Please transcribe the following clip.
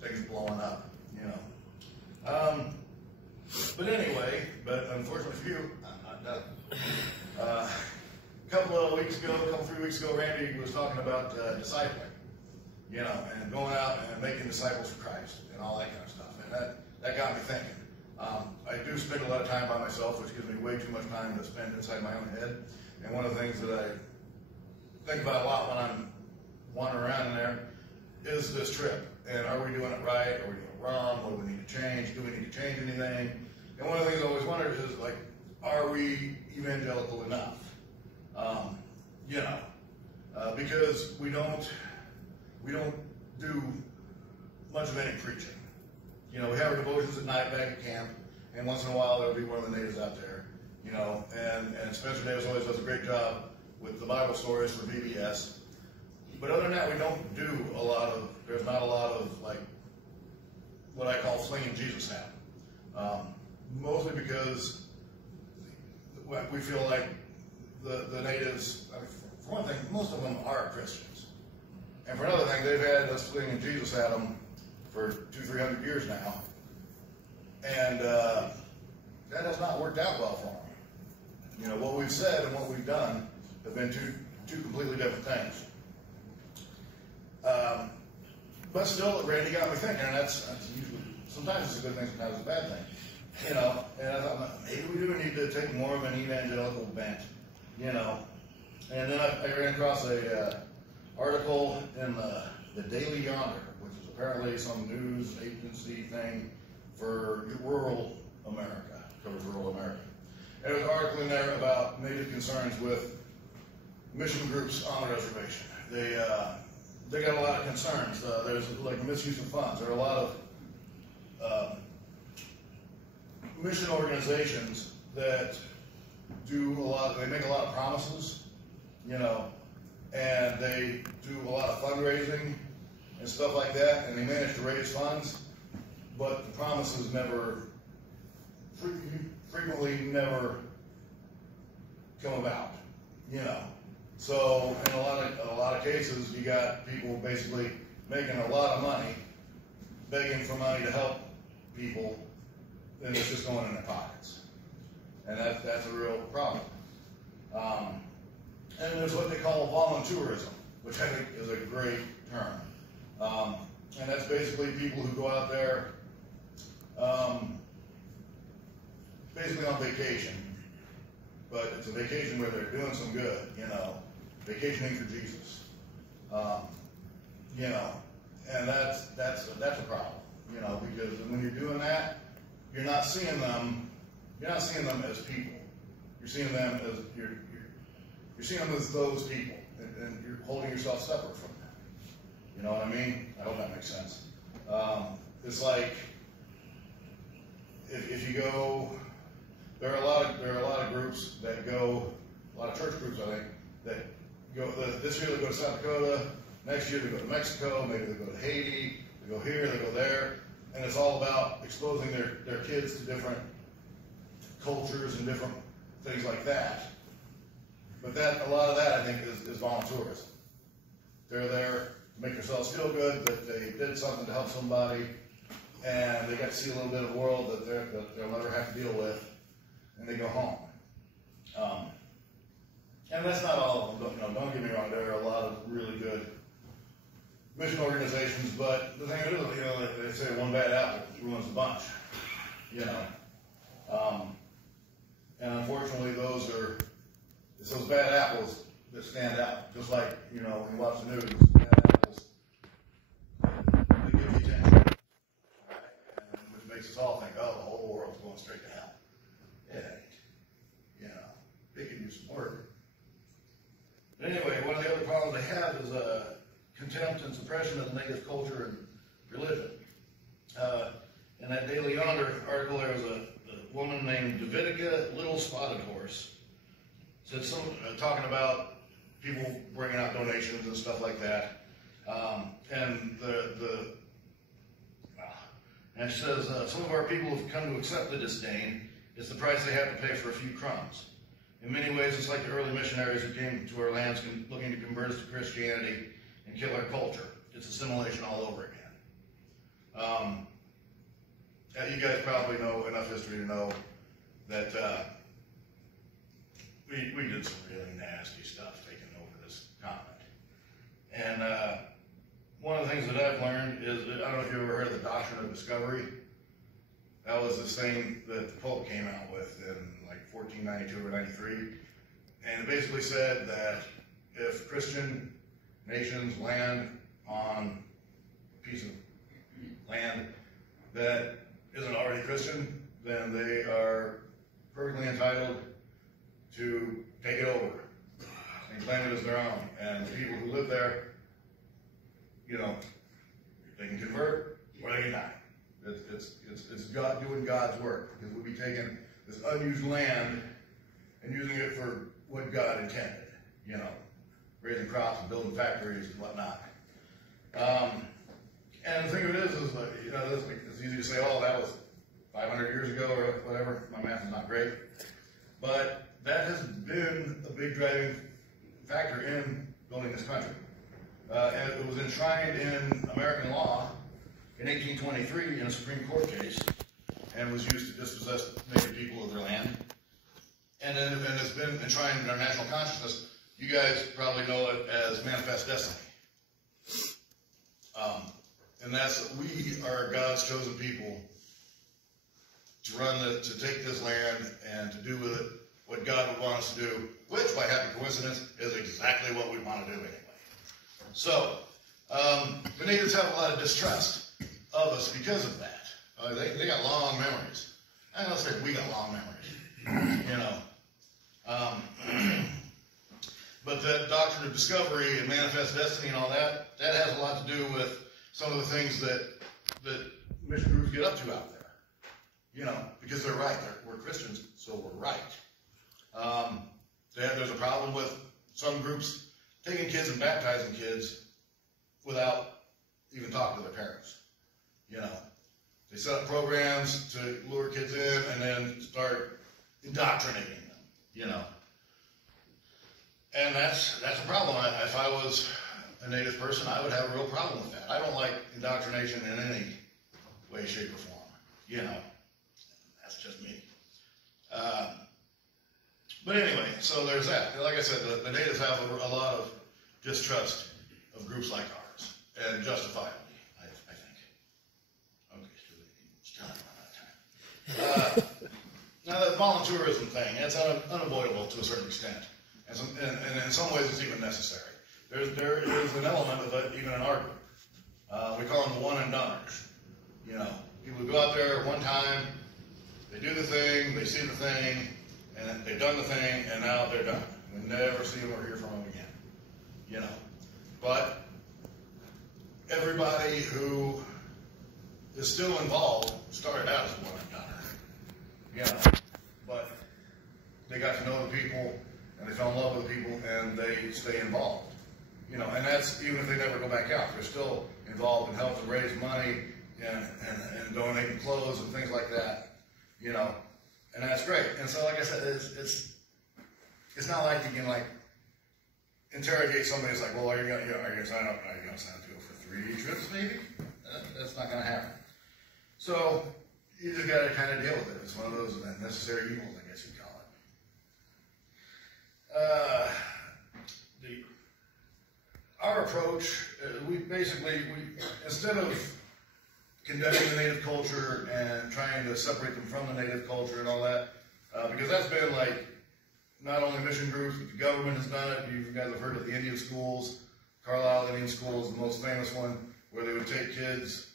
things blowing up, you know. But anyway, unfortunately for you, I'm not done. A couple 3 weeks ago, Randy was talking about discipling, you know, and going out and making disciples for Christ and all that kind of stuff. And that got me thinking. I do spend a lot of time by myself, which gives me way too much time to spend inside my own head. And one of the things that I think about a lot when I'm wandering around in there is this trip. And are we doing it right? Are we doing it wrong? What do we need to change? Do we need to change anything? And one of the things I always wondered is, like, are we evangelical enough? You know, because we don't do much of any preaching. You know, we have our devotions at night back at camp, and once in a while there'll be one of the natives out there, you know, and Spencer Davis always does a great job with the Bible stories for VBS. But other than that, we don't do there's not a lot of, like, what I call flinging Jesus hat. Mostly because we feel like the natives, I mean, for one thing, most of them are Christians. And for another thing, they've had us flinging Jesus at them for 200-300 years now. And that has not worked out well for them. You know, what we've said and what we've done have been two completely different things. But still, Randy got me thinking, and that's usually, sometimes it's a good thing, sometimes it's a bad thing. You know, and I thought, maybe we do need to take more of an evangelical bent, you know. And then I ran across a article in the Daily Yonder, which is apparently some news agency thing for rural America, covers rural America. And there was an article in there about native concerns with mission groups on the reservation. They got a lot of concerns. There's like misuse of funds. There are a lot of mission organizations that they make a lot of promises, you know, and they do a lot of fundraising and stuff like that, and they manage to raise funds, but the promises frequently never come about, you know. So in a lot of cases, you got people basically making a lot of money, begging for money to help people, and it's just going in their pockets. And that's a real problem. And there's what they call volunteerism, which I think is a great term. And that's basically people who go out there basically on vacation, but it's a vacation where they're doing some good, you know, vacationing for Jesus. You know, and that's a problem, you know, because when you're doing that, you're not seeing them as people. You're seeing them as you're seeing them as those people, and you're holding yourself separate from them. You know what I mean? I hope that makes sense. It's like if you go, there are a lot of groups that go, a lot of church groups, I think, that go. This year they go to South Dakota. Next year they go to Mexico. Maybe they go to Haiti. They go here. They go there. And it's all about exposing their kids to different cultures and different things like that. But a lot of that, I think, is volunteerism. They're there to make themselves feel good that they did something to help somebody, and they got to see a little bit of the world that they'll never have to deal with, and they go home. And that's not all of them. Don't get me wrong. There are a lot of really good mission organizations, but the thing is, you know, they say one bad apple ruins the bunch, you know. And unfortunately, it's those bad apples that stand out. Just like, you know, when you watch the news, bad apples, they give you attention, and which makes us all think, oh, the whole world's going straight to hell. It ain't. You know, they can do some work. But anyway, one of the other problems they have is contempt and suppression of the native culture and religion. In that Daily Yonder article, there was a woman named Davidica Little Spotted Horse. Said talking about people bringing out donations and stuff like that, and and she says some of our people have come to accept the disdain. It's the price they have to pay for a few crumbs. In many ways, it's like the early missionaries who came to our lands looking to convert us to Christianity and kill our culture. It's assimilation all over again. You guys probably know enough history to know that we did some really nasty stuff taking over this continent. And one of the things that I've learned is that, I don't know if you ever heard of the doctrine of discovery. That was this thing that the Pope came out with in like 1492 or 93. And it basically said that if Christian nations land on a piece of land that isn't already Christian, then they are perfectly entitled to take it over and claim it as their own. And the people who live there, you know, they can convert or they can die. It's God doing God's work, because we'll be taking this unused land and using it for what God intended, you know, raising crops and building factories and whatnot. And the thing of it is like, you know, it's easy to say, oh, that was 500 years ago or whatever. My math is not great. But that has been a big driving factor in building this country. And it was enshrined in American law in 1823 in a Supreme Court case, and was used to dispossess Native people of their land. And it's been enshrined in our national consciousness. You guys probably know it as manifest destiny. And that's, we are God's chosen people to to take this land and to do with it what God would want us to do, which, by happy coincidence, is exactly what we want to do anyway. So, the natives have a lot of distrust of us because of that. They got long memories. I don't say we got long memories, you know. But that doctrine of discovery and manifest destiny and all that, that has a lot to do with some of the things that mission groups get up to out there. You know, because they're right. We're Christians, so we're right. There's a problem with some groups taking kids and baptizing kids without even talking to their parents. You know, they set up programs to lure kids in and then start indoctrinating them, you know. And that's a problem. If I was a Native person, I would have a real problem with that. I don't like indoctrination in any way, shape, or form. You know, that's just me. But anyway, so there's that. Like I said, the Natives have a lot of distrust of groups like ours, and justifiably, I think. Okay, still out of time. Now, the volunteerism thing, it's unavoidable to a certain extent. And in some ways, it's even necessary. There is an element of it, even in our group. We call them the one and doners. You know, people who go out there one time, they do the thing, they see the thing, and they've done the thing, and now they're done. We never see them or hear from them again. You know, but everybody who is still involved started out as a one and doner. You know, but they got to know the people, and they fell in love with the people, and they stay involved. You know, and that's even if they never go back out. They're still involved in helping raise money and donating clothes and things like that. You know, and that's great. And so, like I said, it's not like you can like interrogate somebody. It's like, well, are you going to sign up? Are you going to sign up to go for 3 trips, maybe? That's not going to happen. So you just got to kind of deal with it. It's one of those necessary evils, I guess you'd call it. Our approach, we instead of condemning the Native culture and trying to separate them from the Native culture and all that, because that's been like, not only mission groups, but the government has done it. You guys have heard of the Indian schools. Carlisle Indian School is the most famous one, where they would take kids